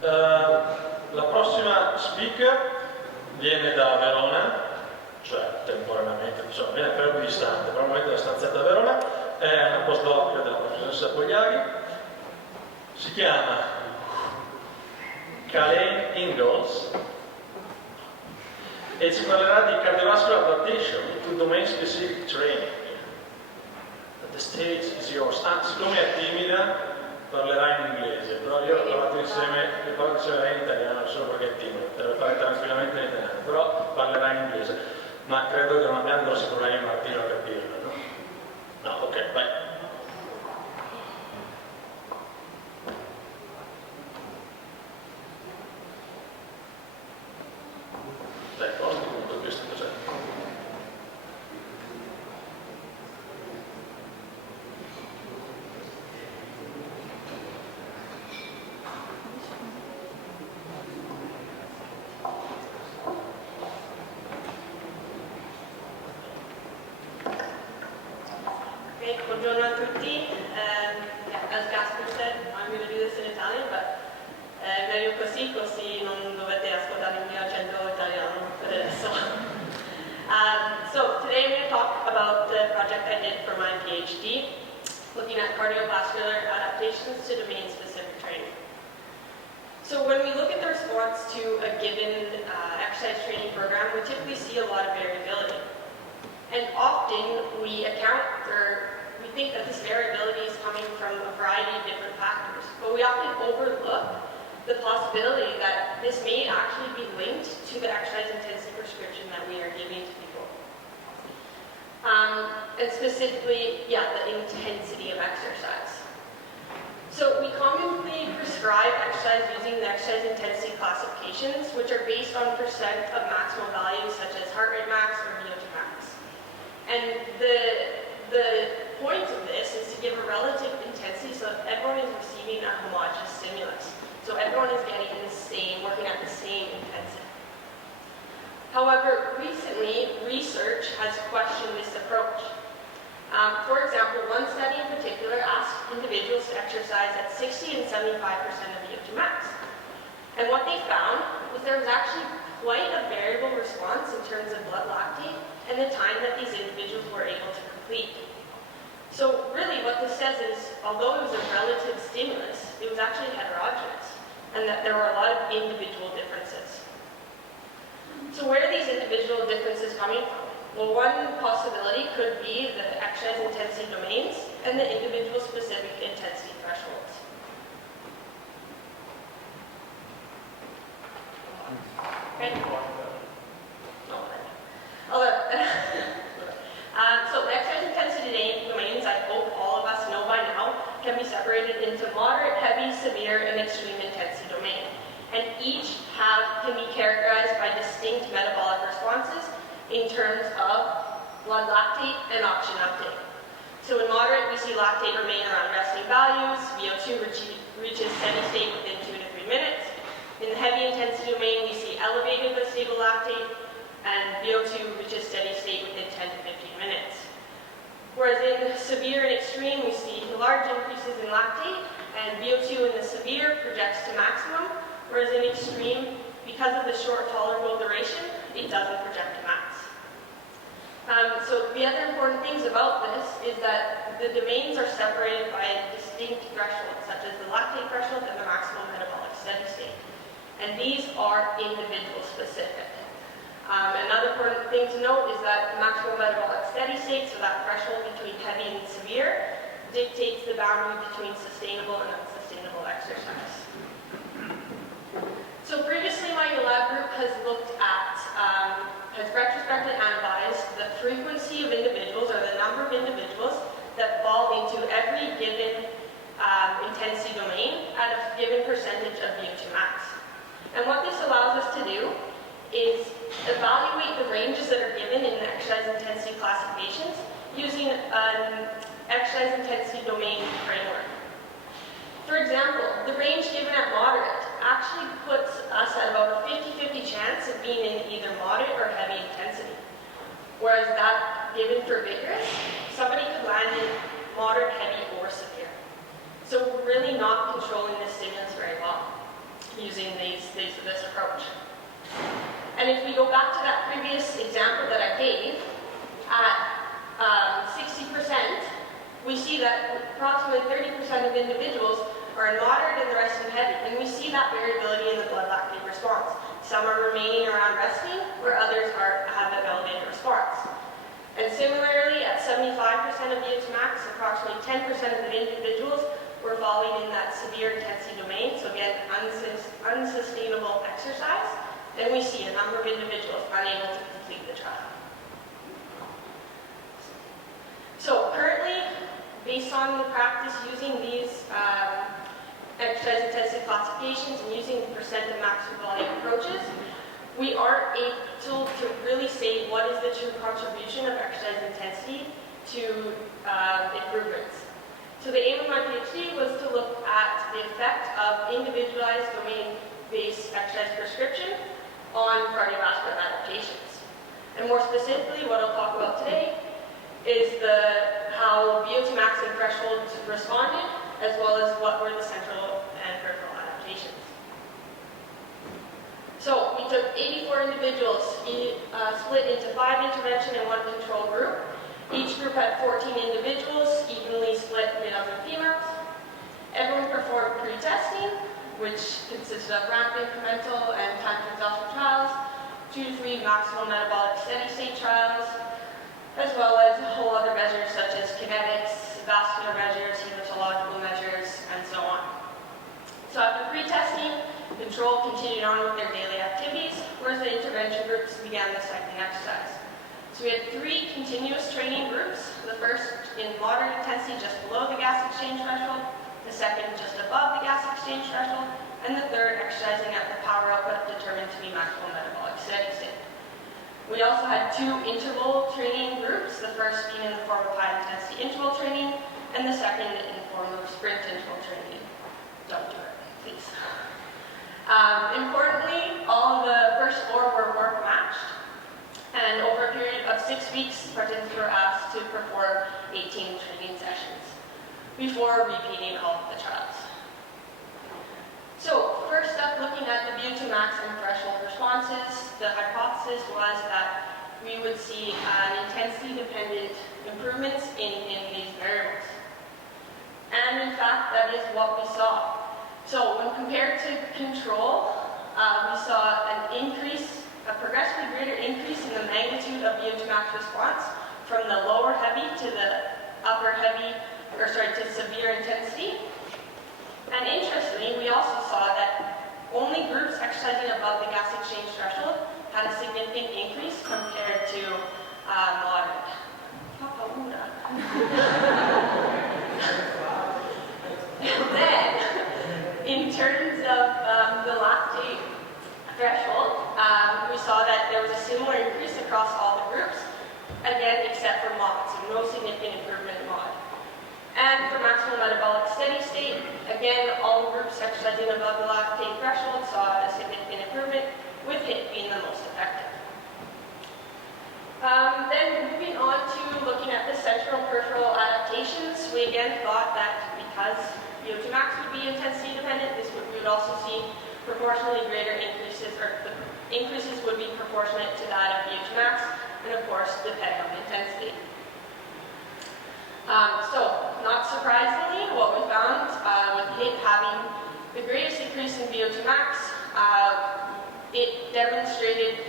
La prossima speaker viene da Verona, cioè temporaneamente, insomma, viene però più distante, probabilmente da stanziata a Verona, è una postdoc della professoressa Pogliari, si chiama Calaine Inglis e ci parlerà di cardiovascular adaptation to domain specific training. The stage is yours. Siccome è timida parlerà in inglese, però io ho provato insieme, le parlo insieme in italiano solo perché è timida, deve fare tranquillamente in italiano, però parlerà in inglese, ma credo che non abbiamo grossi problemi Martino a capirlo, no? No, ok, vai. Dai, posti comunque questo cos'è? Buongiorno a tutti. As Gaspare said, I'm going to do this in Italian, but meglio così non dovete ascoltare il mio accento italiano per adesso. So today I'm going to talk about the project I did for my PhD, looking at cardiovascular adaptations to domain-specific training. So when we look at the response to a given exercise training program, we typically see a lot of variability. And often we think that this variability is coming from a variety of different factors, but we often overlook the possibility that this may actually be linked to the exercise intensity prescription that we are giving to people. And specifically, the intensity of exercise. So we commonly prescribe exercise using the exercise intensity classifications, which are based on percent of maximal values such as heart rate max or VO2 max. And the point of this is to give a relative intensity so that everyone is receiving a homogeneous stimulus. So everyone is getting working at the same intensity. However, recently, research has questioned this approach. For example, one study in particular asked individuals to exercise at 60 and 75% of VO2 max. And what they found was there was actually quite a variable response in terms of blood lactate and the time that these individuals were able to complete. So really what this says is, although it was a relative stimulus, it was actually heterogeneous, and that there were a lot of individual differences. So where are these individual differences coming from? Well, one possibility could be the exercise intensity domains and the individual specific intensity thresholds. Okay. So the exercise intensity domains, I hope all of us know by now, can be separated into moderate, heavy, severe, and extreme intensity domain. And each can be characterized by distinct metabolic responses in terms of blood lactate and oxygen uptake. So in moderate, we see lactate remain around resting values, VO2 reaches steady state within 2 to 3 minutes. In the heavy intensity domain, we see elevated but stable lactate, and VO2 reaches steady state within 10 to 15 minutes. Whereas in severe and extreme, we see large increases in lactate, and VO2 in the severe projects to maximum, whereas in extreme, because of the short tolerable duration, it doesn't project to max. So the other important things about this is that the domains are separated by distinct thresholds, such as the lactate threshold and the maximal metabolic steady state. And these are individual specific. Another important thing to note is that the maximal metabolic steady state, so that threshold between heavy and severe, dictates the boundary between sustainable and unsustainable exercise. So previously my lab group has looked at, has retrospectively analyzed the frequency of individuals, or the number of individuals that fall into every given intensity domain at a given percentage of VO2 max. And what this allows us to do is evaluate the ranges that are given in the exercise intensity classifications using an exercise intensity domain framework. For example, the range given at moderate actually puts us at about a 50-50 chance of being in either moderate or heavy intensity. Whereas that given for vigorous, somebody could land in moderate, heavy, or severe. So we're really not controlling the stimulus very well. using this approach. And if we go back to that previous example that I gave, at 60%, we see that approximately 30% of individuals are in moderate and the rest in heavy, and we see that variability in the blood lactate response. Some are remaining around resting, where others have an elevated response. And similarly, at 75% of VO2 max, approximately 10% of the individuals were falling in that severe intensity domain, so again, unsustainable exercise, and we see a number of individuals unable to complete the trial. So currently, based on the practice using these exercise intensity classifications and using the percent of maximum volume approaches, we aren't able to really say what is the true contribution of exercise intensity to improvements. So the aim of my PhD was to look at the effect of individualized domain-based exercise prescription on cardiovascular adaptations. And more specifically, what I'll talk about today is how VO2 max and thresholds responded, as well as what were the central and peripheral adaptations. So we took 84 individuals, split into 5 intervention and 1 control group. Each group had 14 individuals, evenly split males and females. Everyone performed pre-testing, which consisted of ramp incremental and time to exhaustion trials, 2 to 3 maximal metabolic steady-state trials, as well as a whole other measures such as kinetics, vascular measures, hematological measures, and so on. So after pre-testing, control continued on with their daily activities, whereas the intervention groups began the cycling exercise. So we had 3 continuous training groups, the first in moderate intensity just below the gas exchange threshold, the second just above the gas exchange threshold, and the third exercising at the power output determined to be maximal metabolic steady state. We also had 2 interval training groups, the first being in the form of high intensity interval training, and the second in the form of sprint interval training. Don't do it, please. Importantly, all of the first 4 were work matched, and over a period of 6 weeks, participants were asked to perform 18 training sessions before repeating all of the trials. So first up, looking at the VO2 max and threshold responses, the hypothesis was that we would see intensity-dependent improvements in these variables. And in fact, that is what we saw. So when compared to control, we saw a progressively greater increase in the magnitude of VO2 max response from the lower heavy to the to severe intensity. And interestingly, we also saw that only groups exercising above the gas exchange threshold had a significant increase compared to moderate. Then, in terms of the lactate threshold, we saw that there was a similar increase across all the groups, again, except for mod, so no significant improvement in mod. And for maximal metabolic steady state, again, all groups exercising above the lactate threshold saw a significant improvement, with HIIT being the most effective. Then moving on to looking at the central and peripheral adaptations, we again thought that because VO2 max would be intensity dependent, we would also see proportionally greater increases, or the increases would be proportionate to that of VO2 max, and of course depend on the intensity. So, not surprisingly, what we found with HIIT having the greatest increase in VO2 max, it demonstrated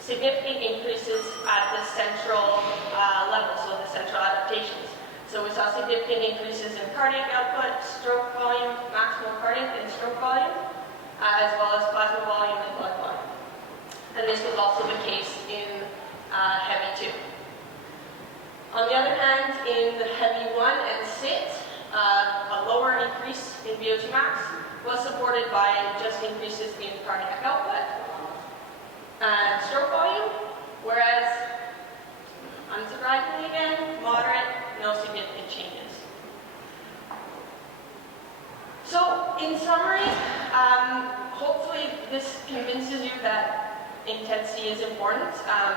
significant increases at the central level, so the central adaptations. So we saw significant increases in cardiac output, stroke volume, maximal cardiac and stroke volume, as well as plasma volume and blood volume. And this was also the case in heavy 2. On the other hand, in the heavy 1 and sit, a lower increase in VO2 max was supported by just increases in cardiac output and stroke volume, whereas, unsurprisingly again, moderate, no significant changes. So, in summary, hopefully this convinces you that intensity is important,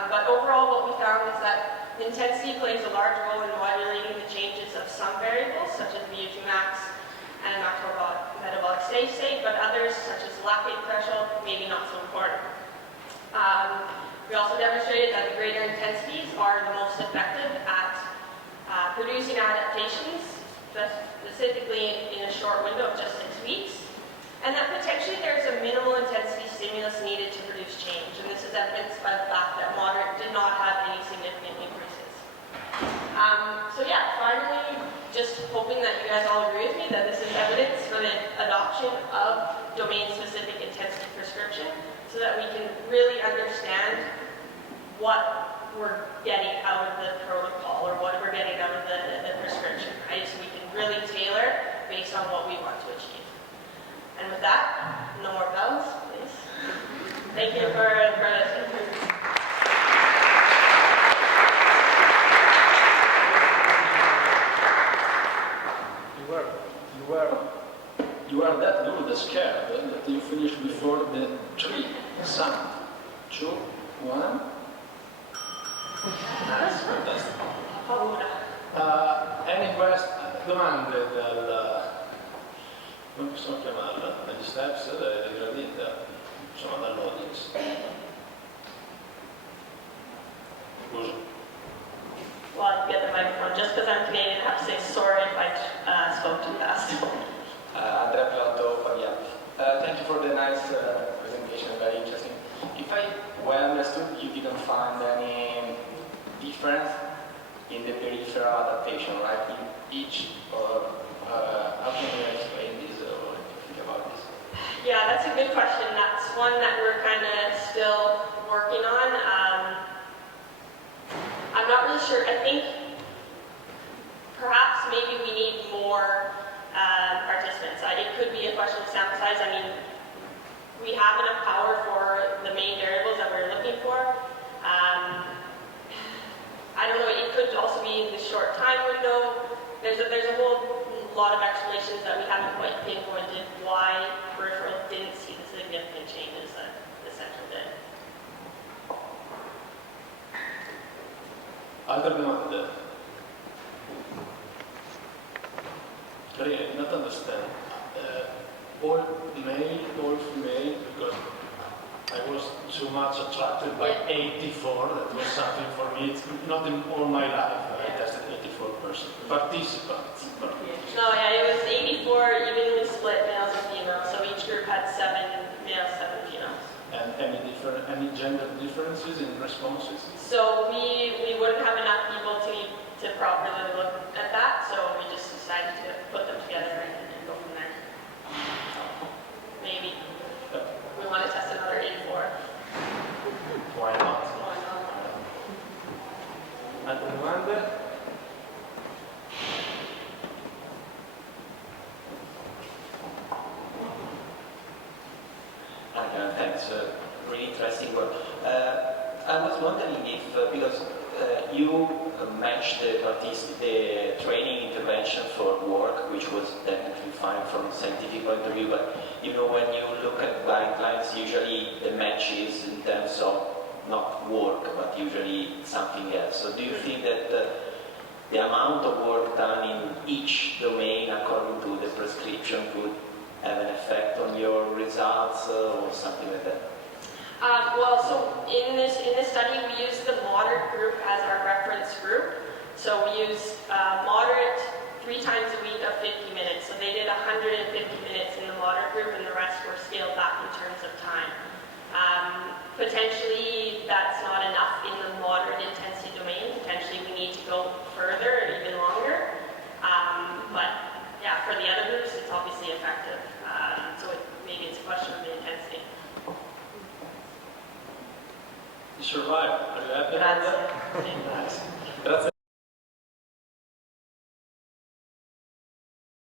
but overall what we found is that intensity plays a large role in modulating the changes of some variables, such as VO2 max and maximal metabolic steady state, but others, such as lactate threshold, maybe not so important. We also demonstrated that the greater intensities are the most effective at producing adaptations, specifically in a short window of just 6 weeks, and that potentially there's a minimal intensity stimulus needed to produce change, and this is evidenced by the fact that moderate did not have any significant increases. So yeah, finally, just hoping that you guys all agree with me that this is evidence for the adoption of domain-specific intensity prescription, so that we can really understand what we're getting out of the protocol or what we're getting out of the prescription, right? So we can really tailor based on what we want to achieve. And with that, no more bells, please. Thank you for listening. You were that good, scared that you finished before the 3 sound. 2, 1. That's fantastic. Any domande come possiamo chiamarla? Dagli steps, dalle gradite, insomma dall'audience. Scusa. Well, you get the microphone. Just because I'm Canadian, I have to say sorry if I spoke too fast. Andrea Pilatto, Pavei. Thank you for the nice presentation, very interesting. If I well understood, you didn't find any difference in the peripheral adaptation, right? In each, or how can you explain this or think about this? Yeah, that's a good question. That's one that we're kind of still working on. I'm not really sure. I think perhaps maybe we need more participants. It could be a question of sample size. I mean, we have enough power for the main variables that we're looking for. I don't know, it could also be in the short time window. There's a whole lot of explanations that we haven't quite pinpointed why peripheral didn't see the significant changes that the central did. Altre domande? Calaine, not understand. All male, all female, because I was too much attracted by 84. That was something for me. It's not in all my life. I tested 84 participants. No, yeah, it was 84 evenly split males and females. So each group had 7 males, 7 females. And any gender differences in responses? So we wouldn't have enough people to properly look at that. So we just decided to put them together and go from there. Maybe. We want to test another 84. Why not? Why not? Altre domande? Thanks. Really interesting work. I was wondering if, because you matched the training intervention for work, which was technically fine from a scientific point of view, but you know, when you look at guidelines, usually the match is in terms of not work, but usually something else. So do you think that the amount of work done in each domain according to the prescription could have an effect on your results or something like that? Well, so in this study, we used the moderate group as our reference group. So we used moderate 3 times a week of 50 minutes. So they did 150 minutes in the moderate group, and the rest were scaled back in terms of time. Potentially, that's not enough in the moderate intensity domain. Potentially, we need to go further and even longer. But yeah, for the other groups, it's obviously effective. So maybe it's a question of the intensity. You survived. Are you happy? Grazie. Grazie.